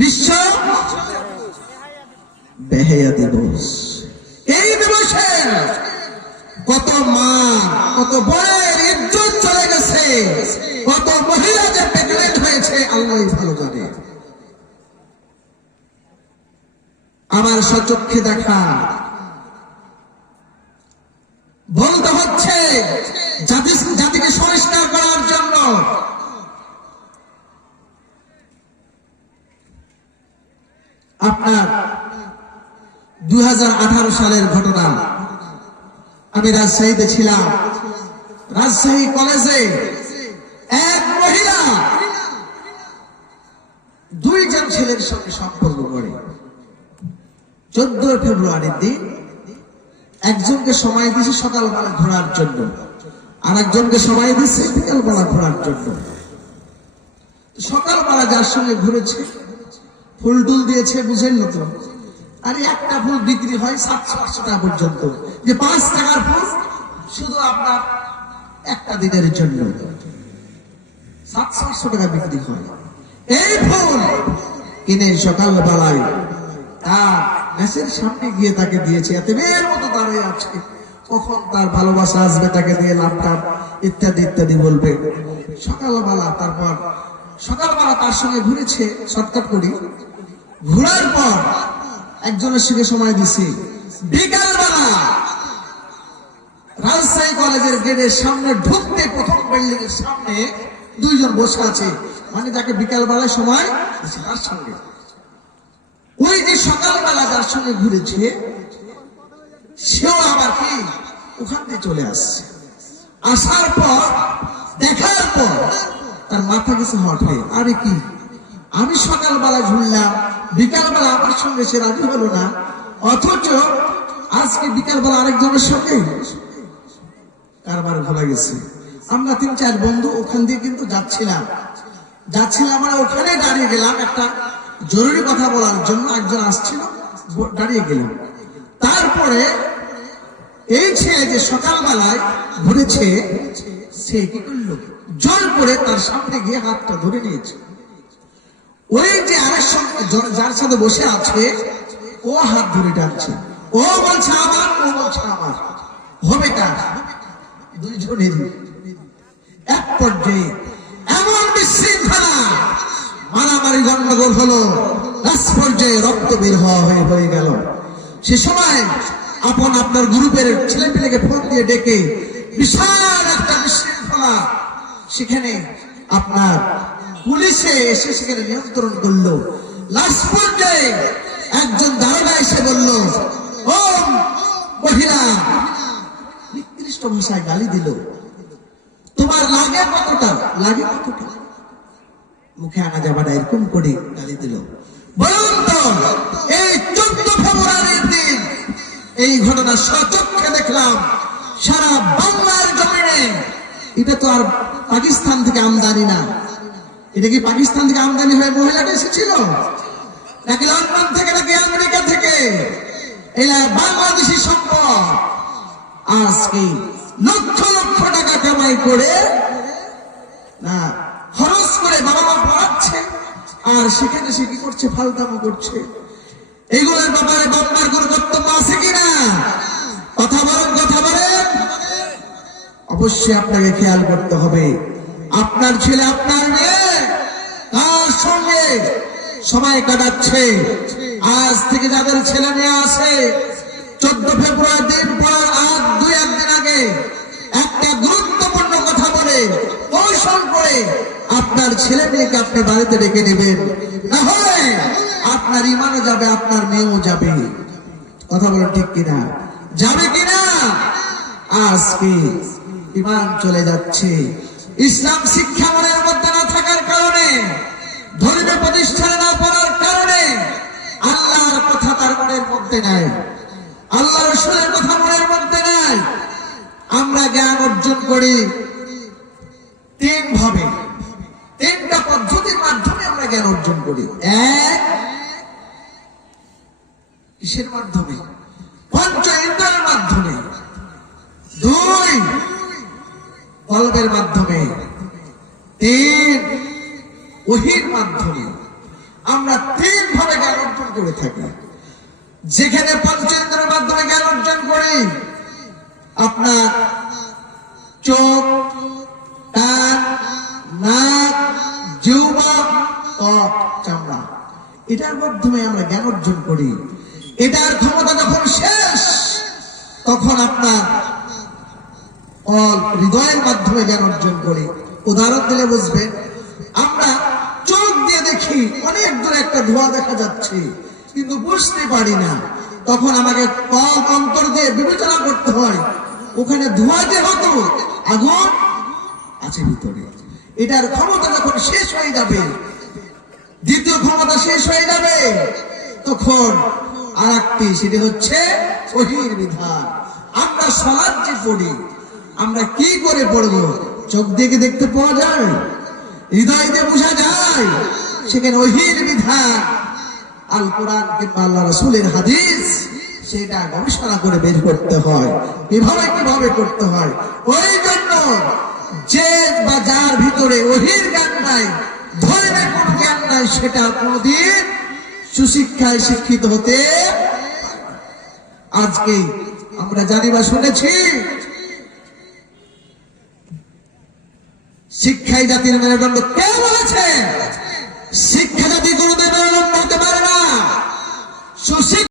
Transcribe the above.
বিশ্ব দিবস। এই দিবসে কত মা, কত বয়ের ইজ্জত চলে গেছে, কত মহিলা যে প্রেগনেন্ট হয়েছে আল্লাহ ভালো জানে। আমার সচক্ষে দেখা, বলতে হচ্ছে জাতি আপনার দুই হাজার আঠারো সালের ঘটনা। আমি রাজশাহীতে ছিলাম। রাজশাহী কলেজে এক মহিলা দুইজন ছেলের সঙ্গে সম্পর্ক করে। চোদ্দ ফেব্রুয়ারির দিন একজনকে সময় দিছে সকালবেলা ঘোরার জন্য আর একজনকে সময় দিচ্ছে বিকালবেলা ঘোরার জন্য। সকালবেলা যার সঙ্গে ঘুরেছে ফুল টুল দিয়েছে বুঝেন না তো আর একটা ফুল বিক্রি হয় সাতশো আটশো টাকা পর্যন্ত। যে পাঁচ টাকার ফুল শুধু আপনার একটা দিনের জন্য। সাতশো আটশো টাকা বিক্রি হয়। এই ফুল কিনে সকালবেলায় তার মেসের সামনে গিয়ে তাকে দিয়েছে। এত মেয়ের মতো দাঁড়িয়ে আছে। কখন তার ভালোবাসা আসবে তাকে দিয়ে লাভটাপ ইত্যাদি ইত্যাদি বলবে। সকালবেলা তারপর সকালবেলা তার সঙ্গে ঘুরেছে শর্টকাট করি। ঘোরার পর একজনের সঙ্গে সময় দিছি। বিকালবেলা রাজশাহী কলেজের গেটের সামনে ঢুকতে প্রথম বিল্ডিং এর সামনে দুইজন বসে আছে। মানে তাকে বিকালবেলায় সময় তার সঙ্গে। ওই যে সকালবেলা যার সঙ্গে ঘুরেছে, সেও আবার কি? ওখান থেকে চলে আসছে। আসার পর, দেখার পর তার মাথা কিছু হটে আরে কি? আমি সকালবেলা ঝুললাম বিকালবেলা আমার সঙ্গে সে রাজি হলো না, অথচ আজকে বিকালবেলা আরেকজনের সঙ্গে কারবার ভোলা গেছে। আমরা তিন চার বন্ধু ওখান দিয়ে কিন্তু যাচ্ছিলাম। যাচ্ছিলাম আমরা ওখানে দাঁড়িয়ে গেলাম, একটা জরুরি কথা বলার জন্য একজন আসছিল দাঁড়িয়ে গেলাম। তারপরে এই ছেলে যে সকালবেলায় ঘুরেছে, সে কি করল? জোর করে তার সামনে গিয়ে হাতটা ধরে নিয়েছে। ওই যে আরেক যার সাথে বসে আছে, ও হাত ধরে টানছে। ও বলছে, আমার, ও বলছে, আমার। হবে কার? দুইজনের এক পর্যায়ে এমন বিশৃঙ্খলা, মারামারি গন্ডগোল হলো, লাস্ট পর্যায়ে রক্ত বের হওয়া হয়ে হয়ে গেল। সে সময় আপন আপনার গ্রুপের ছেলে পেলেকে ফোন দিয়ে ডেকে বিশাল একটা বিশৃঙ্খলা, সেখানে আপনার পুলিশে এসে সেখানে নিয়ন্ত্রণ করল। লাস্ট পর্যায়ে একজন দারোগা এসে বলল ও মহিলা। নিকৃষ্ট ভাষায় গালি দিল। তোমার লাগে কতটা? লাগে কতটা? মুখে আনা যাবা না এরকম করে গালি দিল। বলুন এই চোদ্দ ফেব্রুয়ারির দিন এই ঘটনা সচক্ষে দেখলাম। সারা বাংলার জমিনে। এটা তো আর পাকিস্তান থেকে আমদানি না। এটা কি পাকিস্তান থেকে আমদানি হয়ে মহিলাটা এসেছিল? নাকি লন্ডন থেকে, নাকি আমেরিকা থেকে? এরা বাংলাদেশি সম্পদ। আজকে লক্ষ লক্ষ টাকা কামাই করে, না, খরচ করে বাবা মা পড়াচ্ছে, আর সেখানে সে কি করছে? ফালতামো করছে। এগুলোর ব্যাপারে বাপমার কোনো বক্তব্য আছে কিনা কথা বলেন কথা বলেন। অবশ্যই আপনাকে খেয়াল করতে হবে। আপনার ছেলে আপনার মেয়ে সময় কাটাচ্ছে। আজ থেকে যাদের ছেলে মেয়ে আছে, চোদ্দ ফেব্রুয়ারি দিন পর আজ দুই একদিন আগে একটা গুরুত্বপূর্ণ কথা বলে, কৌশল করে আপনার ছেলে মেয়েকে আপনি বাড়িতে ডেকে নেবেন। না হলে আপনার ইমানও যাবে, আপনার মেয়েও যাবে। কথা বলেন ঠিক কিনা? যাবে কিনা? আজকে ইমান চলে যাচ্ছে। ইসলাম শিক্ষা মনের মধ্যে না থাকার কারণে ধর্মীয় প্রতিষ্ঠানে না পড়ার কারণে আল্লাহর কথা তার মনের মধ্যে নাই। আল্লাহ রসুলের কথা মনের মধ্যে নাই। আমরা জ্ঞান অর্জন করি তিন ভাবে। তিনটা পদ্ধতির মাধ্যমে আমরা জ্ঞান অর্জন করি। এক, কিসের মাধ্যমে? পঞ্চ ইন্দ্রের মাধ্যমে। দুই, কলবের মাধ্যমে। তিন, ওহির মাধ্যমে। আমরা তিন ভাবে জ্ঞান অর্জন করে থাকি। যেখানে পঞ্চেন্দ্রের মাধ্যমে জ্ঞান অর্জন করি, আপনার চোখ এটার মাধ্যমে আমরা জ্ঞান অর্জন করি। এটার ক্ষমতা যখন শেষ, তখন আপনার অল হৃদয়ের মাধ্যমে জ্ঞান অর্জন করি। উদাহরণ দিলে বুঝবেন, আমরা চোখ দিয়ে দেখি, অনেক দূরে একটা ধোঁয়া দেখা যাচ্ছে। কিন্তু বুঝতে পারি না। তখন আমাকে কল অন্তর দিয়ে বিবেচনা করতে হয়। ওখানে ধোঁয়া যে হতো, আগুন আছে ভিতরে। এটার ক্ষমতা যখন শেষ হয়ে যাবে, দ্বিতীয় ক্ষমতা শেষ হয়ে যাবে, তখন আর একটি সেটি হচ্ছে ওহির বিধান। আমরা সলাদ যে পড়ি, আমরা কি করে পড়ব? চোখ দেখে দেখতে পাওয়া যায়? হৃদয় দিয়ে বোঝা যায়, সেখানে ওহির বিধান। আল কোরআন কিংবা আল্লাহ রসুলের হাদিস, সেটা গবেষণা করে বের করতে হয়। কীভাবে কীভাবে করতে হয়? ওই জন্য যে বা যার ভিতরে ওহির জ্ঞান নাই জ্ঞান নাই, সেটা কোনদিন সুশিক্ষায় শিক্ষিত হতে আজকে আমরা জানি বা শুনেছি, শিক্ষাই জাতির মেরুদণ্ড। কে বলেছে? Susi